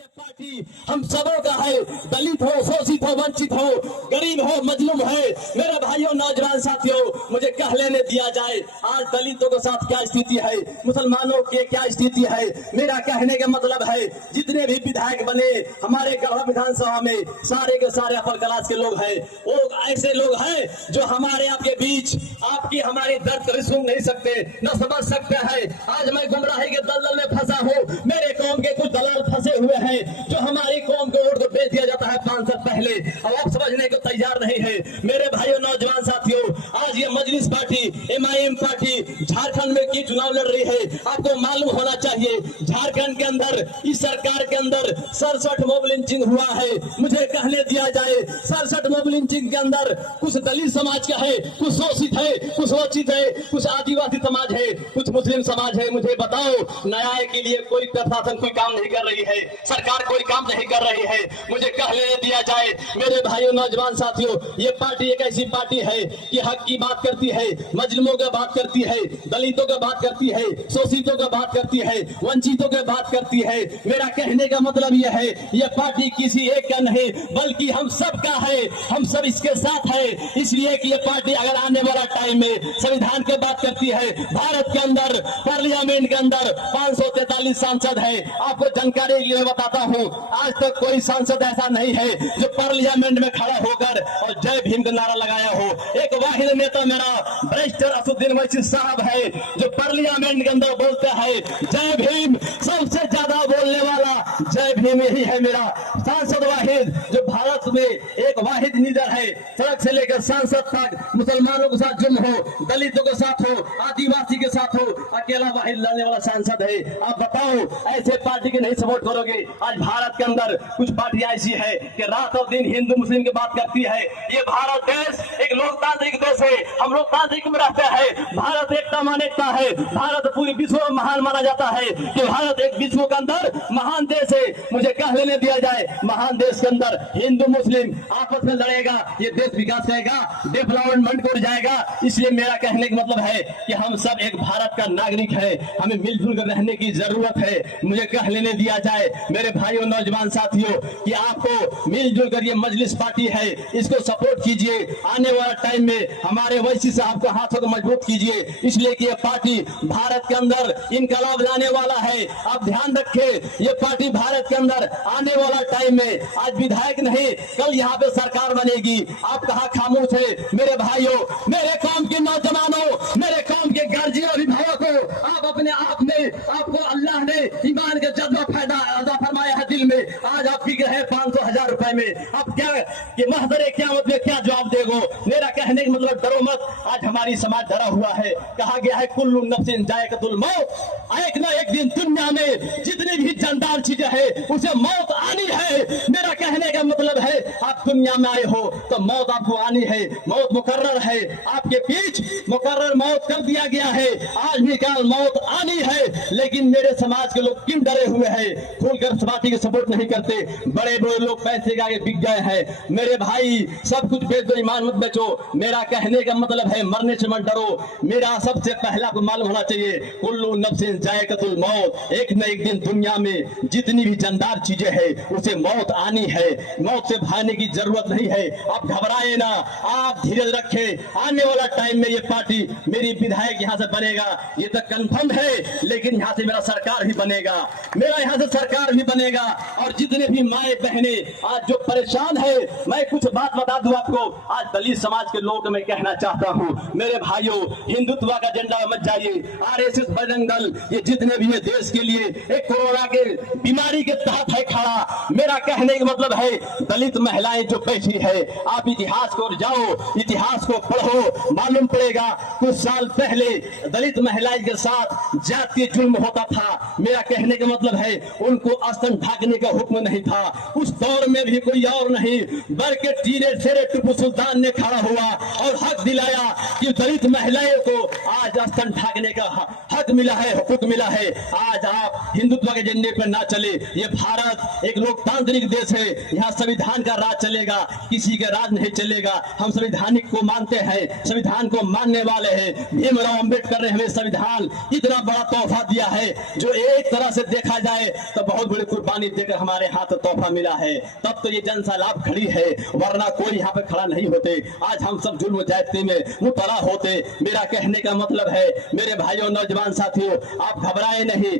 ये पार्टी हम सबों का है, दलित हो, शोषित हो, वंचित हो, गरीब हो, मजलूम है। मेरे भाइयों, नौजवान साथियों, मुझे कह लेने दिया जाए आज दलितों के साथ क्या स्थिति है, मुसलमानों की क्या स्थिति है। मेरा कहने का मतलब है जितने भी विधायक बने हमारे गढ़वा विधानसभा में सारे के सारे अपर क्लास के लोग हैं। वो ऐसे लोग हैं जो हमारे आपके बीच आपकी हमारी दर्द कभी सुन नहीं सकते, न समझ सकते हैं। आज मैं गुमराही के दलदल में फंसा हूँ। मेरे कौम के कुछ दलाल फंसे हुए हैं जो हमारी कौम को वोट को बेच दिया जाता है 5 साल पहले, अब आप समझने को तैयार नहीं है। मेरे भाइयों, नौजवान साथियों, आज ये मजलिस पार्टी MIM पार्टी झारखंड में की चुनाव लड़ रही है। आपको मालूम होना चाहिए झारखंड के अंदर इस सरकार के अंदर 67 मॉब लिंचिंग हुआ है। मुझे कहने दिया जाए 67 मॉब लिंचिंग के अंदर कुछ दलित समाज का है, कुछ शोषित है, कुछ वंचित है, कुछ आदिवासी समाज है, कुछ मुस्लिम समाज है। मुझे बताओ, न्याय के लिए कोई प्रशासन कोई काम नहीं कर रही है, सरकार कोई काम नहीं कर रही है। मुझे कह लेने दिया जाए मेरे भाइयों, नौजवान साथियों, ये पार्टी एक ऐसी पार्टी है कि हक की बात करती है, मजलूमों की बात करती है, दलितों की बात करती है, शोषितों की बात करती है, वंचितों की बात करती है। मेरा कहने का मतलब यह है ये पार्टी किसी एक का नहीं बल्कि हम सब का है, हम सब इसके साथ है। इसलिए कि ये पार्टी अगर आने वाला टाइम में संविधान की बात करती है, भारत के अंदर पार्लियामेंट के अंदर 543 सांसद है। आपको जानकारी के लिए बताता हूँ, आज तक कोई सांसद ऐसा नहीं है जो पार्लियामेंट में खड़ा होकर और जय भीम का नारा लगाया हो। एक वाहिद नेता मेरा बैरिस्टर असदुद्दीन ओवैसी साहब है जो पार्लियामेंट के अंदर बोलते हैं जय भीम, सबसे ज्यादा बोलने वाला जय भीम यही है मेरा सांसद वाहिद, जो भारत में एक वाहिद लीडर है। सड़क से लेकर सांसद तक मुसलमानों के साथ जुल्म हो, दलितों के साथ हो, आदिवासी के साथ हो, अकेला वाहिद लड़ने वाला सांसद है। आप बताओ, ऐसे पार्टी के नहीं सपोर्ट करोगे? आज भारत के अंदर कुछ पार्टियां ऐसी है कि रात और दिन हिंदू मुस्लिम की बात करती है। ये भारत देश एक लोकतांत्रिक देश है, हम लोकतांत्रिक में रहते हैं। भारत एकता मान्यता है, भारत पूरी विश्व में महान माना जाता है कि भारत एक विश्व के अंदर महान देश है। मुझे कह लेने दिया जाए, महान देश के अंदर हिंदू मुस्लिम आपस में लड़ेगा, ये देश विकास करेगा, डेवलपमेंट को जाएगा। इसलिए मेरा कहने का मतलब है कि हम सब एक भारत का नागरिक है, हमें मिलजुल कर रहने की जरूरत है। मुझे कह लेने दिया जाए मेरे भाइयों, नौजवान साथियों, कि आपको मिलजुल कर ये मजलिस पार्टी है, इसको सपोर्ट कीजिए। आने वाला टाइम में हमारे वैसी साहब को हाथों को मजबूत कीजिए, इसलिए कि ये पार्टी भारत के अंदर इनकलाब लाने वाला है। आप ध्यान रखें, ये पार्टी भारत के अंदर आने वाला टाइम में आज विधायक नहीं, कल यहाँ पे सरकार बनेगी। आप कहाँ खामोश है? मेरे भाइयों, मेरे काम के नौजवानों, मेरे काम के गार्जियन अभिभावकों, आप अपने आप में आपको अल्लाह ने ईमान के जज्बा फायदा अदा फरमाया है दिल में। आज आप फिक्र है 500,000 रुपए में, आप क्या कि महदरे क़यामत में क्या जवाब देगो? मेरा कहने का मतलब डरो मत। आज हमारी समाज डरा हुआ है। कहा गया है कुल्लु नफ्सिन जायकातुल मौत, एक ना एक दिन दुनिया में जितनी भी जानदार चीजें है उसे मौत आनी है। मेरा कहने का मतलब है आप दुनिया में आए हो तो मौत आपको आनी है, मौत मुकर्रर है, आपके बीच मुकर्रर मौत कर दिया गया है। आज भी कल मौत आनी है, लेकिन मेरे समाज के लोग क्यों डरे हुए हैं? खुलकर पार्टी के सपोर्ट नहीं करते। बड़े बड़े लोग पैसे के आगे बिक गए हैं। मेरे भाई, सब कुछ बेच दो, ईमान मत बेचो। मेरा कहने का मतलब है मरने से मत डरो। मेरा सबसे पहला को मालूम होना चाहिए कुल्लू नफ्सिन जायकातुल मौत, एक न एक दिन दुनिया में जितनी भी जानदार चीजें हैं उसे मौत आनी है। मौत से भागने की जरूरत नहीं है। आप घबराए ना, आप धीरज रखें। आने वाला टाइम में ये पार्टी मेरी विधायक यहाँ से बनेगा, ये तो कंफर्म है, लेकिन यहाँ से मेरा सरकार भी बनेगा, मेरा यहाँ से सरकार भी बनेगा। और जितने भी माए बहने आज जो परेशान है, मैं कुछ बात बता दूं आपको। आज दलित समाज के लोग मैं कहना चाहता हूँ, मेरे भाइयों, हिंदुत्व का झंडा मत जाइए। RSS बजरंग दल ये जितने भी है देश के लिए एक कोरोना के बीमारी के तहत है खड़ा। मेरा कहने का मतलब है दलित महिलाएं जो बैठी है, आप इतिहास को जाओ, इतिहास को पढ़ो, मालूम पड़ेगा कुछ साल पहले दलित महिलाएं के साथ जातीय जुल्म होता था। मेरा कहने का मतलब है उनको स्तन ढाकने का हुक्म नहीं था। उस दौर में भी कोई और नहीं बल्कि तीरे शेरे टीपू सुल्तान ने खड़ा हुआ और हक दिलाया कि दलित महिलाओं को आज स्तन ढाकने का हक मिला है, हुक्म मिला है। आज आप हिंदुत्व के झंडे पर ना चले। ये भारत एक लोकतांत्रिक देश है, यहाँ संविधान का राज चलेगा, किसी का राज नहीं चलेगा। हम संविधानिक को मानते हैं, संविधान को मानने वाले हैं। भीमराव अंबेडकर ने हमें संविधान इतना बड़ा तोहफा दिया है जो एक तरह से देखा जाए तो बहुत बड़ी कुर्बानी देकर हमारे हाथ तोहफा मिला है, तब तो ये जन सैलाब खड़ी है, वरना कोई यहाँ पे खड़ा नहीं होते। आज हम सब जुल्म ज्यादती में मुब्तला होते। मेरा कहने का मतलब है मेरे भाइयों, नौजवान साथियों, आप घबराए नहीं।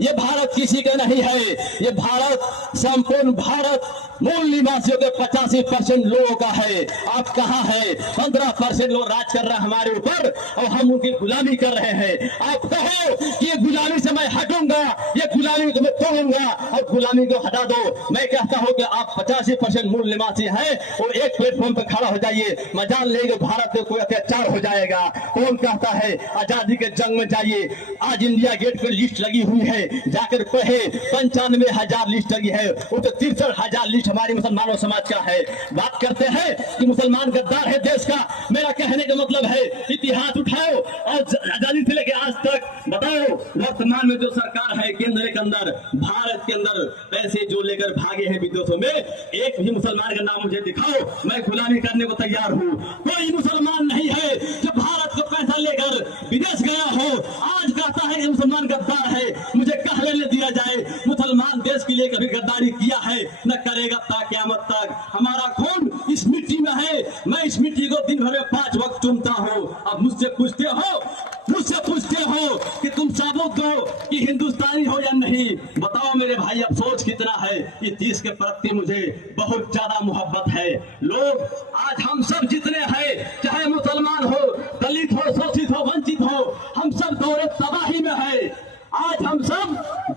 ये भारत किसी का नहीं है। ये भारत संपूर्ण भारत मूल निवासियों के 85% लोगों का है। आप कहाँ है? 15% लोग राज कर रहे हैं हमारे ऊपर और हम उनकी गुलामी कर रहे हैं। आप कहो कि ये गुलामी से मैं हटूंगा, ये गुलामी को मैं तोड़ूंगा और गुलामी को हटा दो। मैं कहता हूँ कि आप 85% मूल निवासी हैं, वो एक प्लेटफॉर्म पर खड़ा हो जाइए। मैं जान लेंगे भारत में कोई अत्याचार हो जाएगा। कौन कहता है आजादी के जंग में जाइए? आज इंडिया गेट पे लिस्ट लगी हुई है, जाकर पढ़े। 95,000 लिस्ट लगी है, वो तो 63,000 लिस्ट हमारी मुसलमानों समाज का है। बात करते हैं कि मुसलमान गद्दार है देश का। मेरा कहने का मतलब है इतिहास उठाओ और आजादी से लेकर आज तक बताओ, वर्तमान में जो सरकार है केंद्र के अंदर, भारत के अंदर पैसे जो लेकर भागे हैं विदेशों में, एक भी मुसलमान का नाम मुझे दिखाओ, मैं गुलामी करने को तैयार हूँ। कोई मुसलमान नहीं है जो भारत को पैसा लेकर विदेश गया हो। आज कहता है कि मुसलमान गद्दार है, मुझे कह लेने दिया जाए। मुसलमान देश के लिए कभी गद्दारी किया है न करेगा ता क़यामत तक। हमारा खून इस मिट्टी में है। मैं इस मिट्टी को दिन भर में 5 वक्त चूमता हूँ। अब मुझसे पूछते हो कि तुम साबुत दो कि हिंदुस्तानी हो या नहीं। बताओ मेरे भाई, अफसोस कितना है। इस देश के प्रति मुझे बहुत ज्यादा मोहब्बत है। लोग आज हम सब जितने हैं, चाहे मुसलमान हो, दलित हो, शोषित हो, वंचित हो, हम सब दौरे तबाही में है। आज हम सब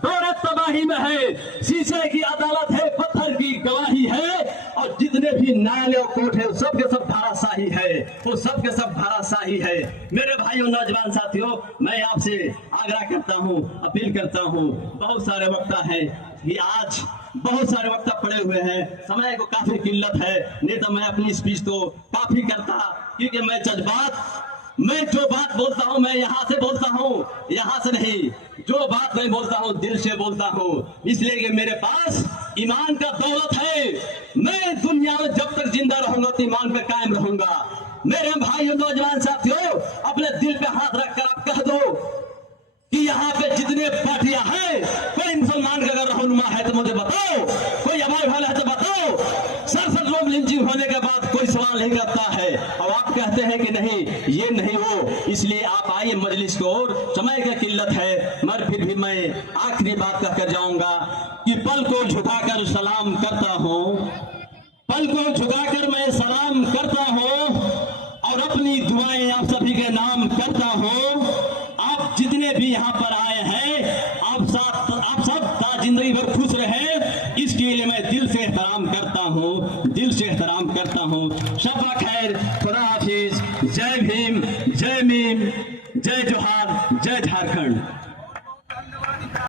दौरे तबाही में है। शीशे की अदालत है, पत्थर की गवाही है, और जितने भी न्यायालय और कोर्ट है सब के सब धाराशाही है, वो सब के सब धाराशाही है। मेरे भाइयों, नौजवान साथियों, मैं आपसे आग्रह करता हूँ, अपील करता हूँ। बहुत सारे वक्ता हैं कि आज बहुत सारे वक्ता पड़े हुए हैं, समय को काफी किल्लत है, नहीं तो मैं अपनी स्पीच तो काफी करता, क्योंकि मैं जो बात बोलता हूँ मैं यहाँ से बोलता हूँ, यहाँ से नहीं। जो बात मैं बोलता हूँ दिल से बोलता हूँ, इसलिए कि मेरे पास ईमान का दौलत है। मैं दुनिया में जब तक जिंदा रहूंगा तो ईमान पे कायम रहूंगा। मेरे भाइयों, नौजवान साथियों, अपने दिल पे हाथ रखकर आप कह दो कि यहाँ पे जितने पार्टियां हैं, कोई मुसलमान का अगर रहनुमा है तो मुझे बताओ, कोई हमारे वाला है तो बताओ। सर लोग लिंचिंग होने के बाद कोई सवाल नहीं करता है, और आप कहते हैं कि नहीं ये नहीं वो। इसलिए आप आइए मजलिस को, और समय का किल्लत है, मगर फिर भी मैं आखिरी बात कहकर जाऊंगा कि पल को झुकाकर सलाम करता हूँ, पल को झुकाकर मैं सलाम करता हूँ, और अपनी दुआएं आप सभी के नाम करता हूँ। आप जितने भी यहाँ पर आए हैं, आप सब जिंदगी भर खुश रहे, इसके लिए मैं दिल से एहतराम करता हूँ, दिल से एहतराम करता हूँ। शब्बा खैर, खुदा हाफिज, जय भीम, जय मीम, जय जोहार, जय झारखंड।